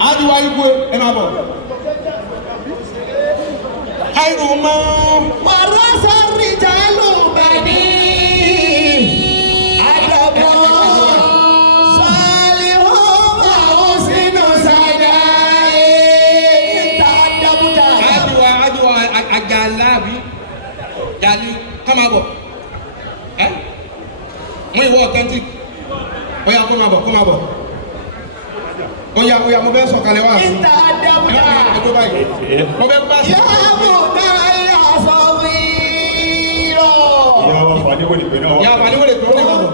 Aduwa igwe emabo. Hayruma warasa rijalu bani adabu salihu wa usinu sadai tadabuta. Aduwa agalabi jali kamabo. Mo iwo authentic. Oya komabo. Oya mo be so kale wa. Tadabuta. Mo be pass. Ya buda ya sawiro. Ya fani wo le to le mabo.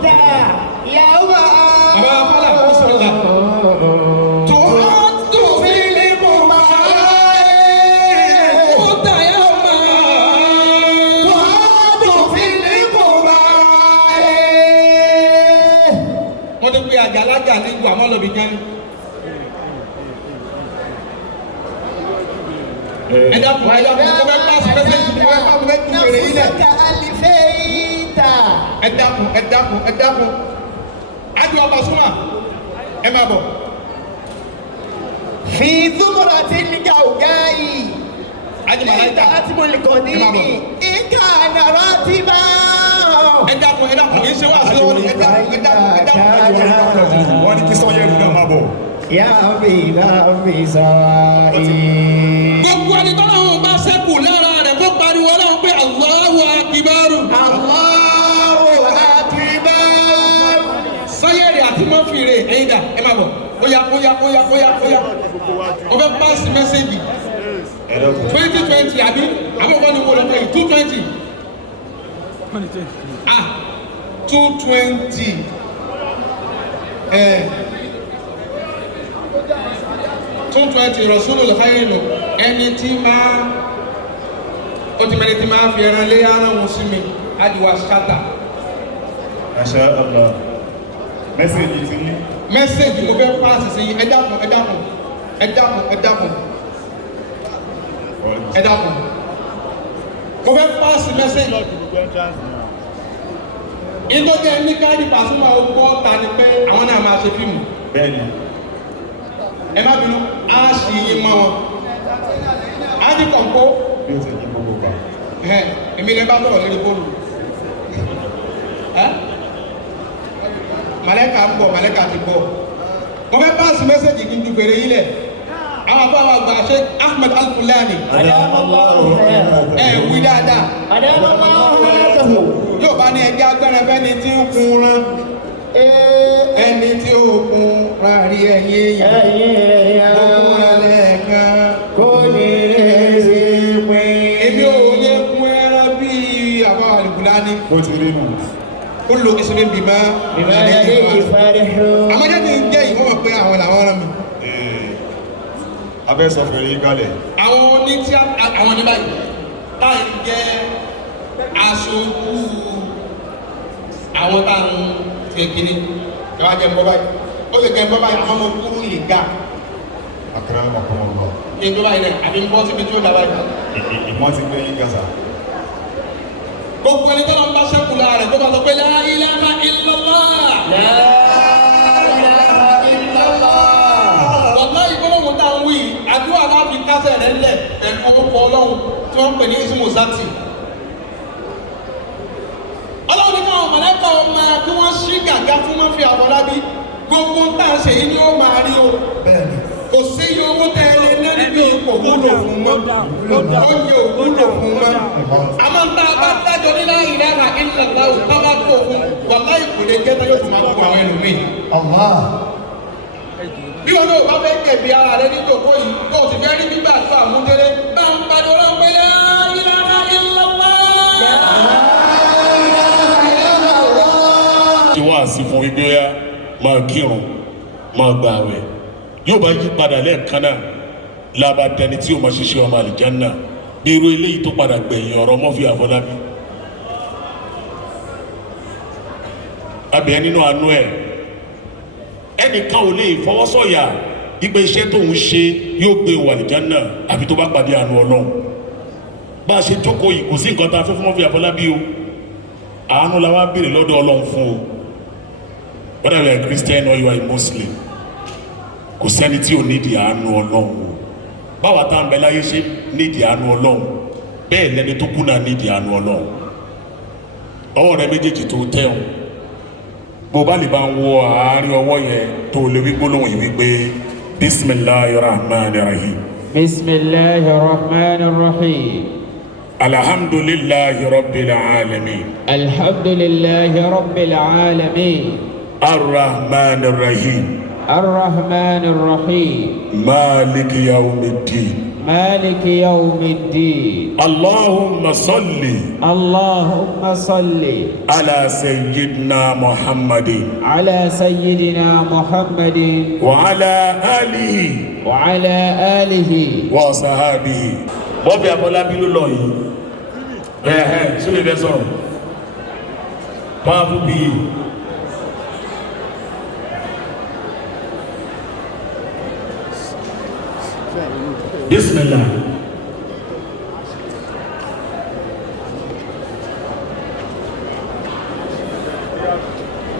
Ya wa. Aba fala bismillah. Agalaga ni gba mo lo bi kan eda ko ko be pass message ni wa pa me tu bere ile eda ko adu abasuma e ma bo fi zumratil gaugai adi malaika atibul qadimi ikana ratiba eda ko ise wa so ni eda wọ́n ní kí sọ́yẹ́ ìlú náà máa bọ̀. Yá bí sáwáì. Gbogbo ẹni tó náà bá sẹ́kù lára rẹ̀ kó pariwo náà pé Allahu Akbar. Allahu Akbar. Sọ́yẹ́rì àti mọ́fìrè ẹ̀yin dà ẹ máa bọ̀. Óyá. O fẹ́ pàṣẹ mẹ́sẹ̀gì. 2020 àbí àbẹ̀wò ni mo lọ pé 220. 220. 220 Rasulul Khair ẹni tí máa ó ti mẹ́ni tí máa fi ẹran lé ara wọn sí mi adìwà ṣáta. Masha Allah. Mẹ́sẹ̀jì tí ní. Mẹ́sẹ̀jì mo fẹ́ pàṣẹ sí ẹ dákun. Mo fẹ́ pàṣẹ mẹ́sẹ̀jì. Ìtọ́jú ẹni káàdì Pasuma ọgbọ́ ta ni pé àwọn náà máa ṣe fíìmù. Bẹ́ẹ̀ni. Ẹ má bínú, á ṣì yí mọ́ wọn. Á ní kọ̀ǹkó. Bí o ṣe ní gbogbo gbà. Èmi lè bá sọ̀rọ̀ lórí fóònù. Màlẹ́kà ń bọ̀, màlẹ́kà ti bọ̀. Mo fẹ́ pàṣẹ mẹ́sẹ̀jì kí n ju fèrè yín lẹ̀. Àwọn afọ àwọn àgbà Sheikh Ahmed Al-Fulani. Wí dáadáa. Yóò bá ní ẹgbẹ́ agbẹ́rẹ́ fẹ́ni tí ń kun rán. Ẹni tí ó kun rárí ẹ̀yìn èèyàn. Okun alẹ́ kan. Kò ní ṣe pé. Èmi ò lè kun ẹran bí àbá Al-Fulani. Bó ti rí nù. Ó lo ìsinmi bímá. Ìmọ̀lẹ́dẹ́ ìfẹ́rẹ́. Àmọ́jẹ́ ti ń jẹ́ ìwọ́n mọ̀ pé àwọn làwọn rán mi. Abẹ́ sọ fèrè yí kalẹ̀. Àwọn oní tí àwọn ní báyìí táì jẹ́ aṣojú àwọn táwọn ti kiri ìwà jẹ́ bọ́ báyìí ó sì kẹ́ bọ́ báyìí àwọn ọmọ kúrú yìí ga Àkàrà ọmọkùnrin ọmọ. ní bọ́ báyìí náà àbí ń bọ́ síbi tí ó dá báyìí. Ìmọ̀ ti gbé yí gàṣà. Gbogbo ẹni tó lọ ń bá ṣẹ́kù lára rẹ̀ tó bá sọ pé la ilaha illallah. Wallahi ìgbọ́lọ́wọ́ tá à ń wí àdúrà láti kásẹ̀ rẹ̀ lẹ̀ ẹ̀kọ́ orúkọ Ọlọ́run tí wọ́n ń pè ní ismu zati. Ọlọ́run ní káwọn mọ̀lẹ́kọ̀ ọmọ kí wọ́n ṣí gàgá fún wọn fi àbọ̀lábí gbogbo ń tà ṣe yìí ni ó máa rí o. Kò sí iye owó tẹ ẹ lé níbi ipò wúlò fún mọ́. Oúnjẹ ò wúlò fún mọ́. Àmọ́ ń tá a bá dájọ́ ní la ilaha illallah ò bá bá tó fún wallahi kò lè jẹ́ tó yóò fi máa kó àwọn ẹlòmíì. Bí wọn náà bá fẹ́ kẹ̀bi ara rẹ ní tòkó yìí tó o sì fẹ́ rí bíbá àti àmúdélé bá ń pariwo náà pé la ilaha illallah. Tí wọ́n á sì fún wípé ó yá máa kírun máa gba àwẹ̀ yóò bá yí padà lẹ́ẹ̀kan náà lábàdẹni tí yóò máa ṣiṣẹ́ ọmọ àlìjánnà bí irú eléyìí tó padà gbẹ̀yìn ọ̀rọ̀ Murphy Afọlábí. Abẹ́ nínú àánú ẹ̀ ẹnìkan ò lè fọwọ́sọ̀yà ìgbé iṣẹ́ tó ń ṣe yóò gbé wà àlìjánnà àbí tó bá pàdé àánú Ọlọ́run. Bá a ṣe jókòó yìí kò sí nǹkan tá a fẹ́ fún Murphy Afọlábí o àánú la wá béèrè lọ́dọ̀ Ọlọ́run fún o whether you are a Christian or you are a Muslim, kò sẹ́ni tí ò nídìí àánú Ọlọ́run o. Báwa tá à ń bẹ láyé ṣe nídìí àánú Ọlọ́run, bẹ́ẹ̀ lẹni tó kú náà nídìí àánú Ọlọ́run. Ọwọ́ rẹ méjèèjì tó tẹ̀ ọ́n, bó bá lè bá ń wọ àárín ọwọ́ yẹn tó lè wí gbólóhùn yìí wípé Bismillahirrahmanirrahim. Bismillahirrahmanirrahim. Alhamdulillahi Rabbil Alamin. Alhamdulillahi Rabbil Alamin. Ar-Rahmanir-Rahim. Ar-Rahmanir-Rahim. Maliki Yawmiddin. مالك يوم الدين. اللهم صل اللهم صل على سيدنا محمد على سيدنا محمد وعلى آله وعلى آله وصحابه. Bobby Afolabi ló lọ yìí. Ṣé lè fẹ́ sọ̀rọ̀? Powerful PE. Bismillah.